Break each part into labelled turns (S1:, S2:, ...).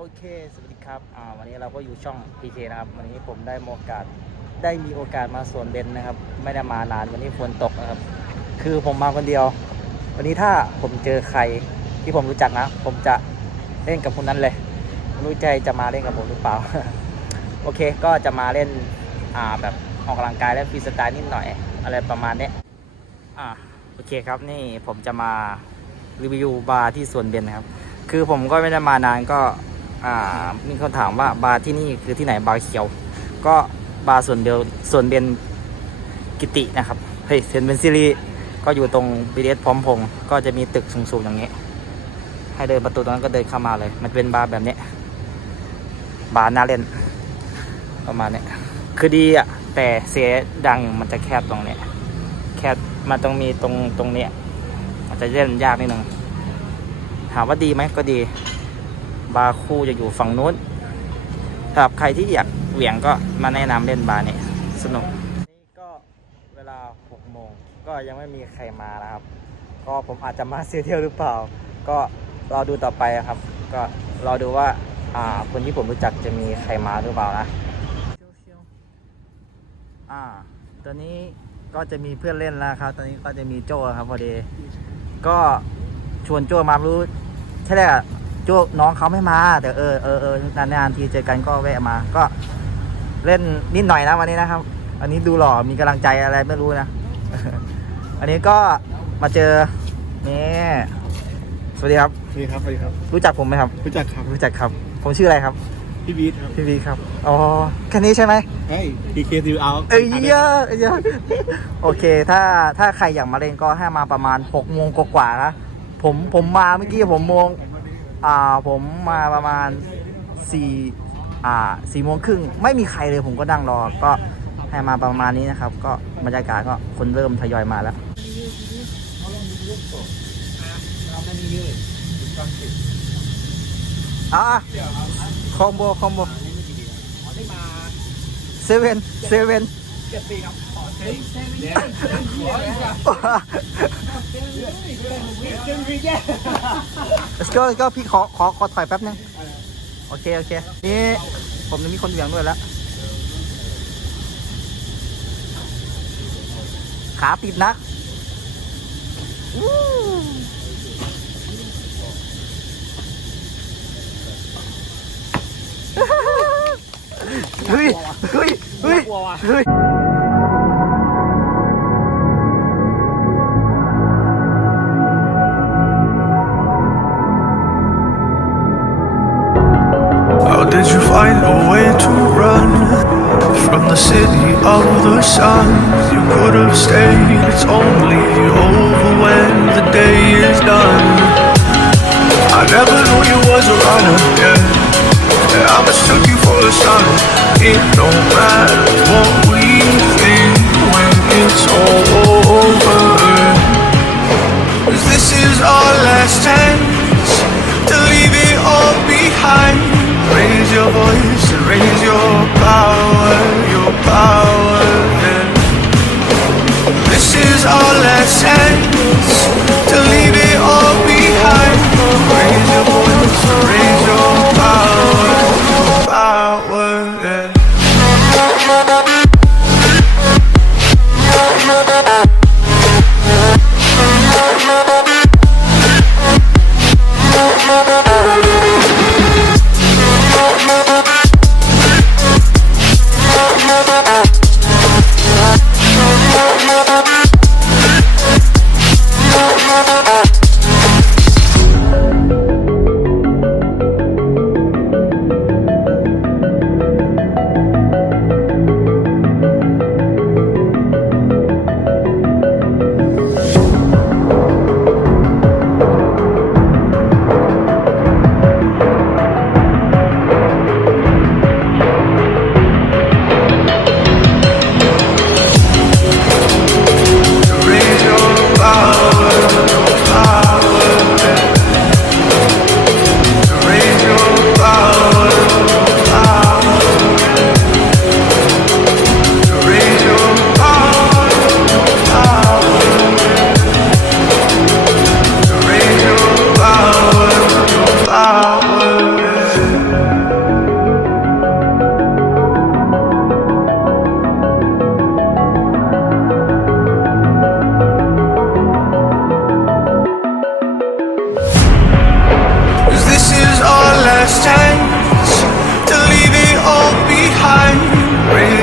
S1: โอเค สวัสดีครับอ่าวันนี้เราก็อยู่ช่อง PK นะครับวันนี้ผมได้มีโอกาสได้มีโอกาสมาสวนเบนนะครับ ไม่ได้มานานวันนี้ฝนตกนะครับ คือผมมาคนเดียว วันนี้ถ้าผมเจอใครที่ผมรู้จักนะ ผมจะเล่นกับคนนั้นเลยไม่รู้ใจจะมาเล่นกับผมหรือเปล่า โอเคก็จะมาเล่นอ่าแบบออกกำลังกายและฟรีสไตล์นิดหน่อย อะไรประมาณนี้อ่าโอเคครับนี่ผมจะมารีวิวบาร์ที่สวนเบนนะครับ คือผมก็ไม่ได้มานานก็ อ่ามีคนถามว่าบาร์ที่นี่คือที่ไหนบาร์เขียว ก็บาร์ส่วนเดียวส่วนเบนกิตินะครับเฮ้ยเซนเบนซิลีก็อยู่ตรงบีเดสพร้อมพงก็จะมีตึกสูงๆอย่างนี้ ให้เดินประตูตรงนั้นก็เดินเข้ามาเลย มันเป็นบาร์แบบนี้ บาร์น่าเล่นประมาณนี้คือดีอะแต่เสียดังมันจะแคบตรงเนี้ยแคบมันต้องมีตรงตรงเนี้ยมันจะเล่นยากนิดนึงถามว่าดีไหมก็ดี บาร์คู่จะอยู่ฝั่งนู้นสำหรับใครที่อยากเหวี่ยงก็มาแนะนำเล่นบาร์นี้สนุกนี่ก็เวลา6โมงก็ยังไม่มีใครมานะครับ ก็ผมอาจจะมาเซียเที่ยวหรือเปล่า ก็รอดูต่อไปครับ ก็รอดูว่าอ่าคนที่ผมรู้จักจะมีใครมาหรือเปล่านะอ่าตอนนี้ก็จะมีเพื่อนเล่นแล้วครับ ตอนนี้ก็จะมีโจ้ครับพอดี ก็ชวนโจ้มาไม่รู้ใช่แรกอะ โจ้น้องเขาไม่มา แต่เออเออเออนานๆทีเจอกันก็แวะมา ก็เล่นนิดหน่อยนะวันนี้นะครับ อันนี้ดูหล่อมีกำลังใจอะไรไม่รู้นะ อันนี้ก็มาเจอนี่สวัสดีครับ
S2: สวัสดีครับสวัสดีครับ
S1: รู้จักผมไหมครับ
S2: รู้จักครับ
S1: รู้จักครับ ผมชื่ออะไรครับ
S2: พี่บีทครับ
S1: พี่วีครับอ๋อแค่นี้ใช่ไหม
S2: เฮ้ยดีเคซีเอา
S1: เอ้ยเยอะเยอะโอเค ถ้าถ้าใครอยากมาเล่นก็ให้มาประมาณ6กโมงกว่าๆนะผมผมมาเมื่อกี้ผมโมง อ่าผมมาประมาณสี่อ่าสี่โมงครึ่งไม่มีใครเลยผมก็นั่งรอ ก็ให้มาประมาณนี้นะครับ ก็บรรยากาศก็คนเริ่มทยอยมาแล้วอะคอมโบคอมโบเซเว่นเซเว่น let's go let's go พี่ขอขอขอถอยแป๊บนึง โอเค โอเค นี่ผมจะมีคนเหวี่ยงด้วยแล้ว ขาติดนะอู้เฮ้ย เฮ้ย เฮ้ย เฮ้ย
S3: find a way to run from the city of the sun? You could have stayed, it's only over when the day is done. I never knew you was a runner, yeah. yeah I mistook you for a son. It don't matter what we think when it's over. all that's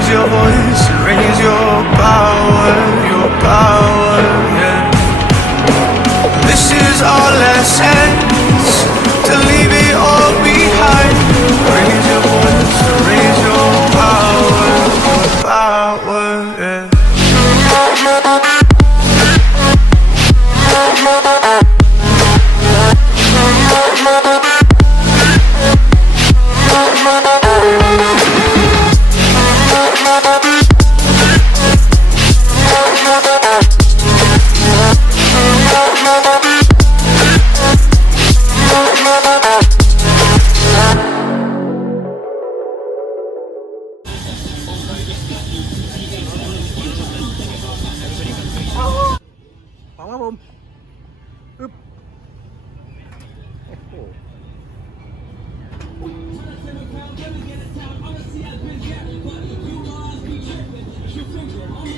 S3: raise your voice, raise your power, your power, yeah. This is our last lesson.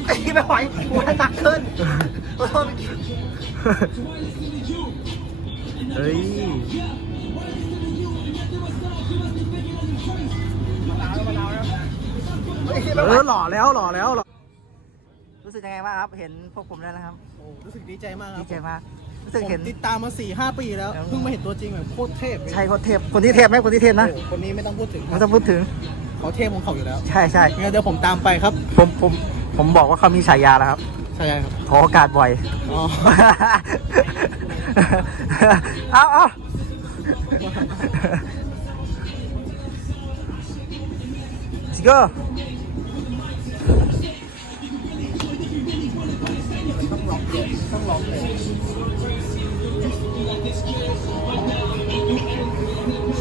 S1: ไอ้ที่ไม่ไหวหัวหนักขึ้นขอโทษ
S2: เฮ้ยเออหล่อแล้วหล่อแล้วหล่อ
S1: รู้สึกยังไงบ้างครับ เห็นพวกผมแล้วนะครับ
S2: โอ้รู้สึกดีใจมากค
S1: ดี
S2: รับ
S1: ใจมาก รู้สึก
S2: ผม
S1: เห็น
S2: ติดตามมา4ี่ห้าปีแล้ว
S1: ครับ
S2: เพิ่งมาเห็นตัวจริงแบบโคตรเทพเลย
S1: ใช่คนเทพคนที่เทพไหมคนที่เทพนะ
S2: โอ้คนนี้ไม่ต้องพูดถึง
S1: ไม่ต้องพูดถึง
S2: เขาเทพของเขาอยู่แล้ว
S1: ใช่ใช่
S2: งั้นเดี๋ยวผมตามไปครับ
S1: ผมผมผมบอกว่าเขามีฉายาแล้วครับ
S2: ใช่ครับ
S1: ขอโอกาสบ่อย
S2: อ๋อ
S1: เอาเอาจิโก้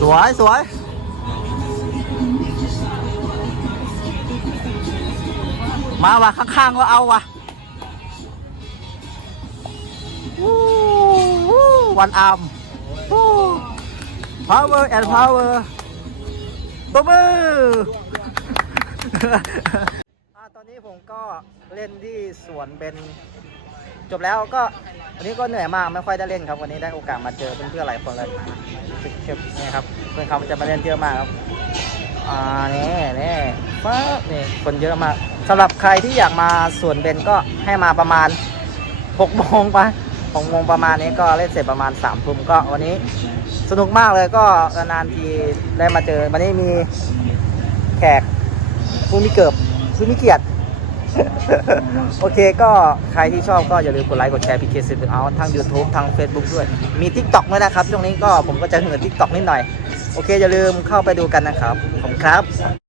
S1: สวยสวยมาว่ะ ข้างๆก็เอาว่ะวันอาร์ม power and power ตัวมือตอนนี้ผมก็เล่นที่สวนเบน จบแล้วก็วันนี้ก็เหนื่อยมากไม่ค่อยได้เล่นครับ วันนี้ได้โอกาสมาเจอเพื่อนๆหลายคนเลยเชฟนี่ครับเพื่อนเขาจะมาเล่นเยอะมากครับอ่านี่นี่ฟ้านี่คนเยอะมากสำหรับใครที่อยากมาสวนเบนก็ให้มาประมาณ6โมงไป6โมงประมาณนี้ก็เล่นเสร็จประมาณ3ทุ่มก็วันนี้สนุกมากเลยก็นานทีได้มาเจอวันนี้มีแขกผู้มีเกิบผู้มีเกียรติ โอเคก็ใครที่ชอบก็อย่าลืมกดไลค์กดแชร์พีเคซีเอาทาง YouTube ทาง Facebook ด้วย มี TikTok ด้วยนะครับ ช่วงนี้ก็ผมก็จะเหนือ TikTok นิดหน่อย โอเค อย่าลืมเข้าไปดูกันนะครับ ขอบคุณครับ